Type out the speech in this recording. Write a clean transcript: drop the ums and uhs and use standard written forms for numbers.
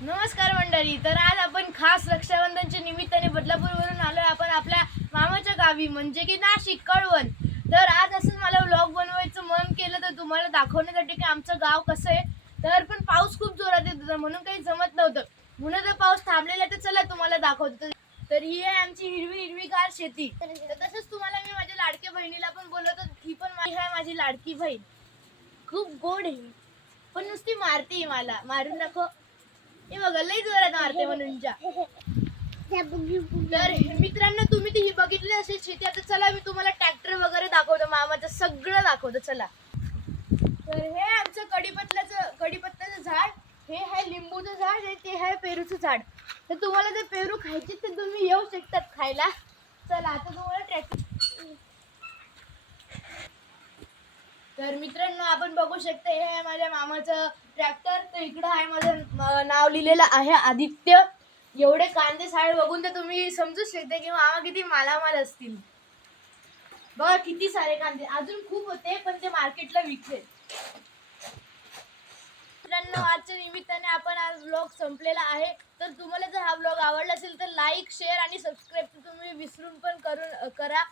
नमस्कार मंडळी. तर आज आपण खास रक्षाबंधनच्या निमित्ताने बदलापूरवरून आलोय आपण आपल्या मामाच्या गावी म्हणजे की नाशिक कळवण. तर आज असंच मला व्लॉग बनवायचं मन केलं तर तुम्हाला दाखवण्यासाठी की आमचं गाव कसं आहे. तर पण पाऊस खूप जोरात येत होता म्हणून काही जमत नव्हतं. म्हणून तर पाऊस थांबलेला तर चला तुम्हाला दाखवतो. तर ही आहे आमची हिरवी हिरवीगार शेती. तर तसंच तुम्हाला मी माझ्या लाडक्या बहिणीला पण बोलवतो. ही पण माझी लाडकी बहीण. खूप गोड आहे पण नुसती मारते मला. मारून दाखव. हे बघा लई जोरात मारते म्हणून. तर मित्रांनो तुम्ही ती बघितली असेल शेती. आता चला मी तुम्हाला ट्रॅक्टर वगैरे दाखवतो. मामाचं सगळं दाखवतो चला. तर हे आमचं कडीपत्त्याचं झाड, हे आहे लिंबूचं झाड आणि ते आहे पेरूचं झाड. तर तुम्हाला जर पेरू खायचे तर तुम्ही येऊ शकतात खायला. चला आता तुम्हाला ट्रॅक्टर. तर मित्रांनो आपण बघू शकता हे आहे माझ्या मामाचं ट्रॅक्टर. तर इकडं आहे माझं नाव लिहिलेलं आहे आदित्य. एवढे कांदे साळे बघून तर तुम्ही समजू शकता की मामा किती मालामाल असतील. बघा किती सारे कांदे, अजून खूप होते पण ते मार्केटला विकले. मित्रांनो आजच्या निमित्ताने आपण आज व्लॉग संपलेला आहे. तर तुम्हाला जर हा व्लॉग आवडला असेल तर लाईक शेअर आणि सबस्क्राईब तुम्ही विसरून पण करा.